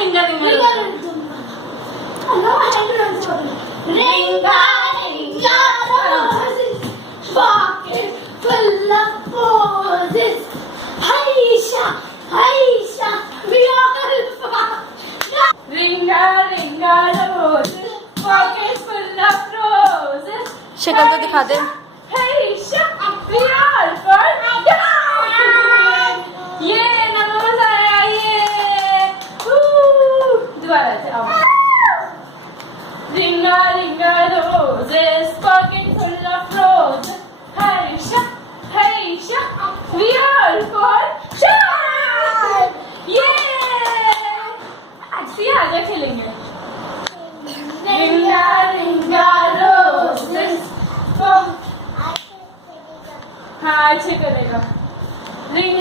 ringa ringa ringa ringa roses, pocket full of posies. Aisha, Aisha, we all fall. Ringa ringa roses, pocket full of roses. शक्ल तो दिखा दे। Aisha, we all fall. ये नमोज आया ये। दोबारा से आओ। Ringa ringa roses, pocket full of roses. Aisha, Aisha, we all fall. ये आगे खेलेंगे। Ringa ringa roses, हाँ अच्छे करेगा। Ringa